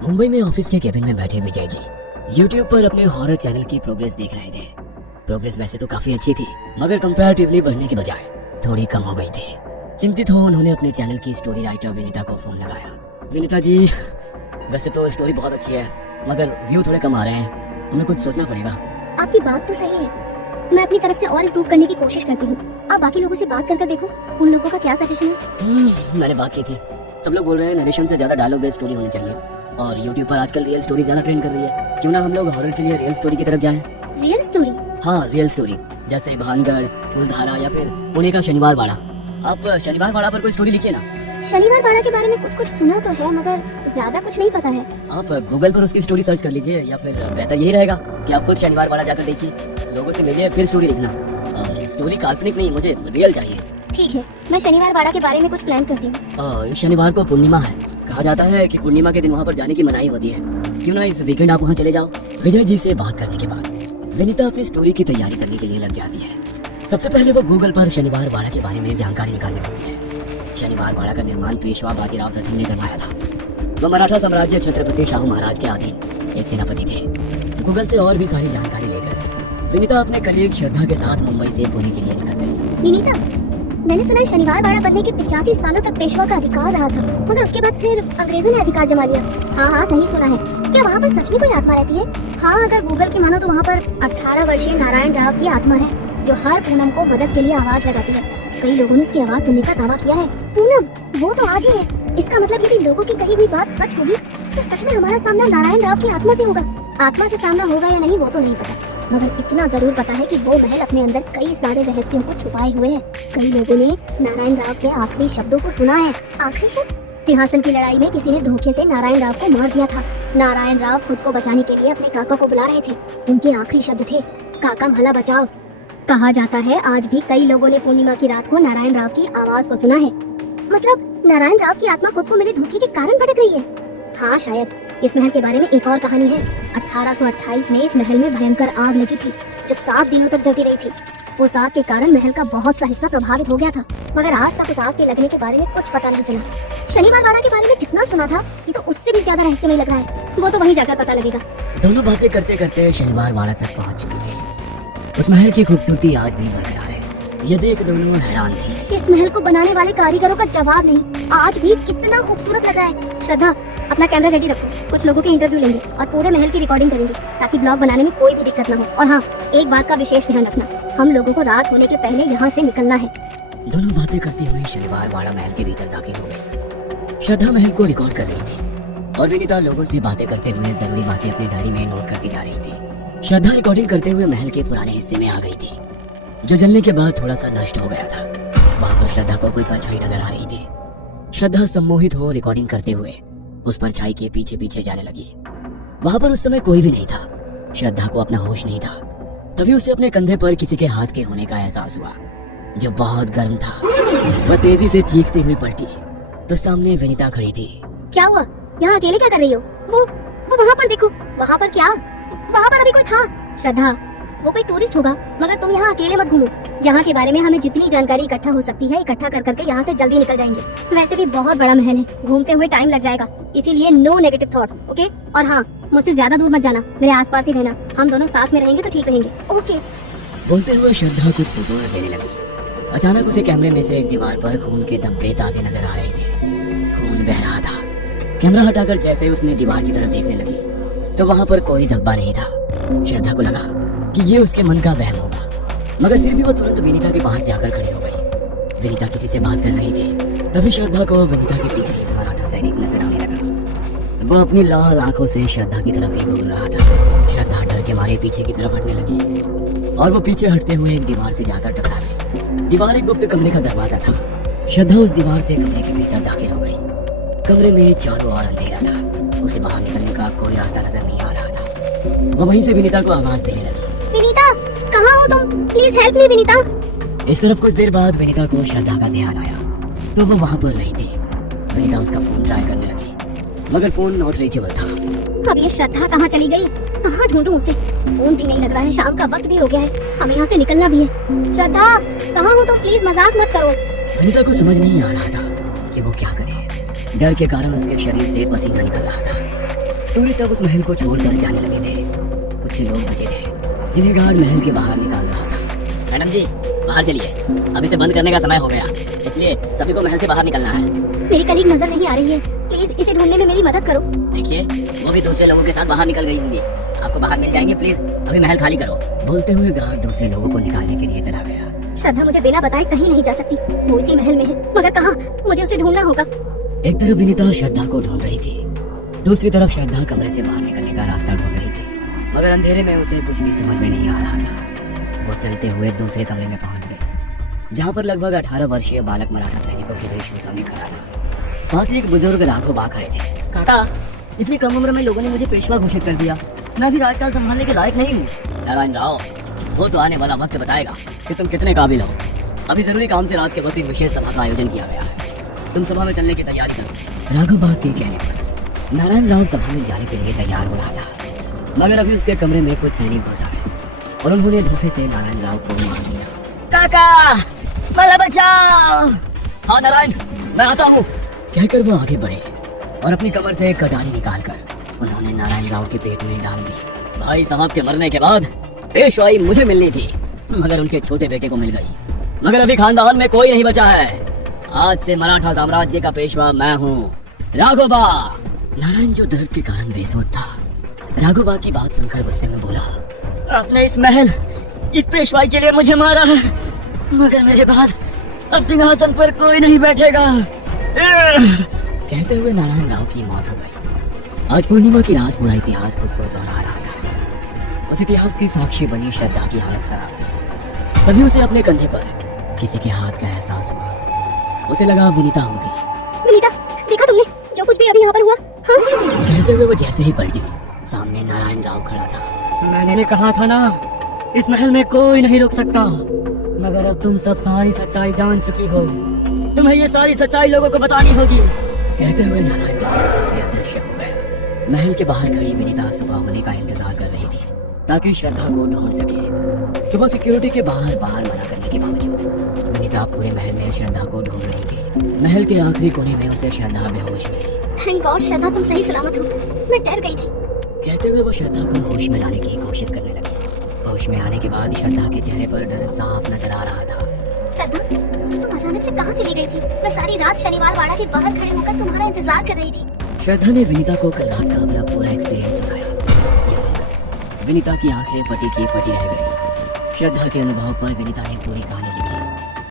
मुंबई में ऑफिस के केबिन में बैठे विजय जी यूट्यूब पर अपने हॉरर चैनल की प्रोग्रेस देख रहे थे। प्रोग्रेस वैसे तो काफी अच्छी थी, मगर कंपैरेटिवली बढ़ने के बजाय थोड़ी कम हो गई थी। चिंतित हो उन्होंने अपने चैनल की स्टोरी राइटर विनीता को फोन लगाया। विनीता जी, वैसे तो स्टोरी बहुत अच्छी है, मगर व्यू थोड़े कम आ रहे हैं, हमें कुछ सोचना पड़ेगा। आपकी बात तो सही है, मैं अपनी तरफ से और इम्प्रूव करने की कोशिश करती हूँ। आप बाकी लोगों से बात कर देखो, उन लोगों का क्या सजेशन है। मैंने बात की थी, सब लोग बोल रहे हैं नरेशन से ज्यादा डायलॉग बेस्ड स्टोरी होनी चाहिए, और यूट्यूब पर आजकल रियल स्टोरी ज्यादा ट्रेंड कर रही है। क्यों ना हम लोग हॉरर के लिए रियल स्टोरी की तरफ जाएं? Real story? हाँ, रियल स्टोरी, जैसे भानगढ़, फूलधारा या फिर पुणे का शनिवार वाड़ा। आप शनिवार वाड़ा पर कोई स्टोरी लिखिए ना। शनिवार वाड़ा के बारे में कुछ कुछ सुना तो है, मगर ज्यादा कुछ नहीं पता है। आप गूगल पर उसकी स्टोरी सर्च कर लीजिए, या फिर बेहतर यही रहेगा कि आप खुद शनिवार वाड़ा जाकर देखिए, लोगों से मिलिए, फिर स्टोरी लिखना। स्टोरी काल्पनिक नहीं, मुझे रियल चाहिए। ठीक है, मैं शनिवार वाड़ा के बारे में कुछ प्लान करती हूँ। इस शनिवार को पूर्णिमा है, कहा जाता है कि पूर्णिमा के दिन वहाँ पर जाने की मनाही होती है। क्यों ना इस वीकेंड आप वहाँ चले जाओ। विजय जी से बात करने के बाद विनीता अपनी स्टोरी की तैयारी करने के लिए लग जाती है। सबसे पहले वो गूगल पर शनिवार वाड़ा के बारे में जानकारी निकालने लगती है। शनिवार वाड़ा का निर्माण पेशवा बाजीराव प्रथम ने करवाया था। वो मराठा साम्राज्य छत्रपति शाहू महाराज के अधीन एक सेनापति थे। गूगल से और भी सारी जानकारी लेकर विनीता अपने कलीग श्रद्धा के साथ मुंबई से पुणे के लिए निकल गई। विनीता, मैंने सुना है शनिवार वाड़ा बनने के 85 सालों तक पेशवा का अधिकार रहा था, मगर उसके बाद फिर अंग्रेजों ने अधिकार जमा लिया। हाँ, सही सुना है। क्या वहाँ पर सच में कोई आत्मा रहती है? हाँ, अगर गूगल की मानो तो वहाँ पर 18 वर्षीय नारायण राव की आत्मा है, जो हर पूनम को मदद के लिए आवाज लगाती है। कई लोगों ने उसकी आवाज सुनने का दावा किया है। पूनम, वो तो आज ही है। इसका मतलब यदि लोगों की कही हुई बात सच होगी, तो सच में हमारा सामना नारायण राव की आत्मा से होगा। आत्मा से सामना होगा या नहीं वो तो नहीं पता, मगर इतना जरूर पता है कि वो महल अपने अंदर कई सारे रहस्यों को छुपाए हुए है। कई लोगों ने नारायण राव के आखिरी शब्दों को सुना है। आखिरी शब्द? सिंहासन की लड़ाई में किसी ने धोखे से नारायण राव को मार दिया था। नारायण राव खुद को बचाने के लिए अपने काका को बुला रहे थे। उनके आखिरी शब्द थे, काका भला बचाओ। कहा जाता है आज भी कई लोगों ने पूर्णिमा की रात को नारायण राव की आवाज को सुना है। मतलब नारायण राव की आत्मा खुद को मिले धोखे के कारण भटक रही है। हाँ, शायद। इस महल के बारे में एक और कहानी है। 1828 में इस महल में भयंकर आग लगी थी, जो 7 दिनों तक जलती रही थी। उस आग के कारण महल का बहुत सा हिस्सा प्रभावित हो गया था, मगर आज तक उस आग के लगने के बारे में कुछ पता नहीं चला। शनिवार वाड़ा के बारे में जितना सुना था, ये तो उससे भी ज्यादा रहस्यमय लग रहा है। वो तो वहीं जाकर पता लगेगा। दोनों बातें करते करते शनिवार वाड़ा तक पहुँच चुकी थी। उस महल की खूबसूरती आज भी बरकरार है। ये देख दोनों हैरान थी। इस महल को बनाने वाले कारीगरों का जवाब नहीं, आज भी कितना खूबसूरत लग रहा है। श्रद्धा, अपना कैमरा रेडी रखो, कुछ लोगों के इंटरव्यू लेंगे और पूरे महल की रिकॉर्डिंग करेंगे, ताकि ब्लॉग बनाने में कोई भी दिक्कत ना हो। और हाँ, एक बात का विशेष ध्यान रखना, हम लोगों को रात होने के पहले यहाँ से निकलना है। दोनों बातें करती हुई शनिवार वाड़ा महल के भीतर दाखिल हो गई। श्रद्धा महल को रिकॉर्ड कर रही थी और विनीता लोगों से बातें करते हुए जरूरी बातें अपनी डायरी में नोट करती जा रही थी। श्रद्धा रिकॉर्डिंग करते हुए महल के पुराने हिस्से में आ गई थी, जो जलने के बाद थोड़ा सा नष्ट हो गया था। वहाँ पर श्रद्धा को कोई परछाई नजर आ रही थी। श्रद्धा सम्मोहित हो रिकॉर्डिंग करते हुए उस परछाई के पीछे पीछे जाने लगी। वहाँ पर उस समय कोई भी नहीं था। श्रद्धा को अपना होश नहीं था। तभी उसे अपने कंधे पर किसी के हाथ के होने का एहसास हुआ, जो बहुत गर्म था। वह तेजी से चीखती हुई पलटी तो सामने विनीता खड़ी थी। क्या हुआ? यहाँ अकेले क्या कर रही हो? वो वहाँ पर देखो। वहाँ पर क्या? वहाँ पर अभी कोई था। श्रद्धा, वो कोई टूरिस्ट होगा, मगर तुम यहाँ अकेले मत घूमो। यहाँ के बारे में हमें जितनी जानकारी इकट्ठा हो सकती है, इकट्ठा कर करके यहाँ से जल्दी निकल जाएंगे। वैसे भी बहुत बड़ा महल है, घूमते हुए टाइम लग जाएगा, इसीलिए नो नेगेटिव थॉट्स, ओके? और हाँ, मुझसे ज्यादा दूर मत जाना, मेरे आसपास ही रहना। हम दोनों साथ में रहेंगे तो ठीक रहेंगे, ओके? बोलते हुए श्रद्धा कुछ फोटो लेने लगी। अचानक उसे कैमरे में से एक दीवार पर खून के धब्बे ताजे नजर आ रहे थे। खून बह रहा था। कैमरा हटाकर जैसे ही उसने दीवार की तरफ देखने लगी, तो वहाँ पर कोई धब्बा नहीं था। श्रद्धा को लगा कि ये उसके मन का वहम होगा, मगर फिर भी वो तुरंत विनीता के पास जाकर खड़ी हो गई। विनीता किसी से बात कर रही थी। तभी श्रद्धा को विनीता के पीछे एक मराठा सैनिक नजर आने लगा। वो अपनी लाल आंखों से श्रद्धा की तरफ ही घूम रहा था। श्रद्धा डर के मारे पीछे की तरफ हटने लगी और वो पीछे हटते हुए एक दीवार से जाकर टकरा गई। दीवार एक गुप्त कमरे का दरवाजा था। श्रद्धा उस दीवार से कमरे के भीतर दाखिल हो गई। कमरे में चारों ओर अंधेरा था। उसे बाहर निकलने का कोई रास्ता नजर नहीं आ रहा था। वो वहीं से विनीता को आवाज देने लगी। विनीता, कहाँ हो तुम? Please help me Vinita. इस तरफ कुछ देर बाद विनीता को श्रद्धा का ध्यान आया, तो वो वहाँ पर नहीं थी। विनीता उसका फोन ट्राई करने लगी, मगर फोन नॉट रीचेबल था। अब ये श्रद्धा कहाँ चली गई? कहाँ ढूंढूं उसे? फोन भी नहीं लग रहा है, शाम का वक्त भी हो गया है, हमें यहाँ से निकलना भी है। श्रद्धा, कहाँ हो तुम? प्लीज मजाक मत करो। विनीता को समझ नहीं आ रहा था कि वो क्या करे। डर के कारण उसके शरीर से पसीना निकल रहा था। टूरिस्ट अब उस महल को छोड़कर जाने लगे थे। कुछ ही लोग बचे थे जिन्हें गार्ड महल के बाहर निकाल रहा था। मैडम जी बाहर चलिए, अब इसे बंद करने का समय हो गया, इसलिए सभी को महल से बाहर निकलना है। मेरी कलीग नजर नहीं आ रही है, प्लीज इसे ढूंढने में मेरी मदद करो। देखिए वो भी दूसरे लोगों के साथ बाहर निकल गई होंगी, आपको बाहर मिल जाएंगे, प्लीज अभी महल खाली करो। बोलते हुए गार्ड दूसरे लोगों को निकालने के लिए चला गया। श्रद्धा मुझे बिना बताए कहीं नहीं जा सकती, वो इसी महल में है, मगर कहाँ? मुझे उसे ढूंढना होगा। एक तरफ विनीता श्रद्धा को ढूंढ रही थी, दूसरी तरफ श्रद्धा कमरे से बाहर निकलने का रास्ता ढूंढ रही थी, मगर अंधेरे में उसे कुछ भी समझ में नहीं आ रहा था। वो चलते हुए दूसरे कमरे में पहुंच गई, जहाँ पर लगभग 18 वर्षीय बालक मराठा सैनिकों की वेशभूषा में खड़ा था। पास ही एक बुजुर्ग राघोबा खड़े थे। काका, इतनी कम उम्र में लोगों ने मुझे पेशवा घोषित कर दिया, मैं भी राजकाज संभालने के लायक नहीं हूँ। नारायण राव, वो तो आने वाला वक्त बताएगा कि तुम कितने काबिल हो। अभी जरूरी काम से रात के वक्त एक विशेष सभा का आयोजन किया गया है, तुम सभा में चलने की तैयारी करो। राघोबा के कहने पर नारायण राव सभा में जाने के लिए तैयार हो रहा था, मगर अभी उसके कमरे में कुछ सैनिक घुस आए और उन्होंने धोखे से नारायण राव को मार लिया। काका, मला बचाओ। हाँ नारायण, मैं आता हूँ, कहकर वो आगे बढ़े और अपनी कमर से एक कटारी निकालकर उन्होंने नारायण राव के पेट में डाल दी। भाई साहब के मरने के बाद पेशवाई मुझे मिलनी थी, मगर उनके छोटे बेटे को मिल गई, मगर अभी खानदान में कोई नहीं बचा है। आज से मराठा साम्राज्य का पेशवा मैं हूँ, राघोबा। नारायण जो दर्द के कारण बेसुध था, राघोबा की बात सुनकर गुस्से में बोला, आपने इस महल, इस पेशवाई के लिए मुझे मारा है, मगर मेरे बाद अब सिंहासन पर कोई नहीं बैठेगा। कहते हुए नारायण राव की मौत हो गई। आज पूर्णिमा की रात पूरा इतिहास खुद को दोहरा रहा था। उस इतिहास की साक्षी बनी श्रद्धा की हालत खराब थी। तभी उसे अपने कंधे पर किसी के हाथ का एहसास हुआ। उसे लगा विनीता होगी। विनीता, देखा तुमने जो कुछ भी अभी यहाँ पर हुआ? हाँ? कहते हुए वो जैसे ही पलटी, सामने नारायण राव खड़ा था। मैंने कहा था ना, इस महल में कोई नहीं रुक सकता, मगर अब तुम सब सारी सच्चाई जान चुकी हो, तुम्हें ये सारी सच्चाई लोगों को बतानी होगी। कहते हुए नारायण राव से अदृश्य हो गया। महल के बाहर खड़ी विनीता सुबह होने का इंतजार कर रही थी ताकि श्रद्धा को ढूंढ सके। सुबह सिक्योरिटी के बाहर मना करने के बावजूद विनीता पूरे महल में श्रद्धा को ढूंढ रही थी। महल के आखिरी कोने में उसे श्रद्धा बेहोश मिली। थैंक गॉड श्रद्धा, तुम सही सलामत हो, मैं डर गई थी। कहते हुए वो श्रद्धा को होश में लाने की कोशिश करने लगी। होश में आने के बाद श्रद्धा के चेहरे पर डर साफ नजर आ रहा था। श्रद्धा, तुम अचानक से कहाँ चली गई थी? मैं सारी रात शनिवार वाड़ा के बाहर खड़े होकर तुम्हारा इंतजार कर रही थी। श्रद्धा ने विनीता को कल रात का अपना पूरा एक्सपीरियंस सुनाया। ये सुनकर विनीता की आंखें फटी की फटी रह गई। श्रद्धा के अनुभव पर विनीता ने पूरी कहानी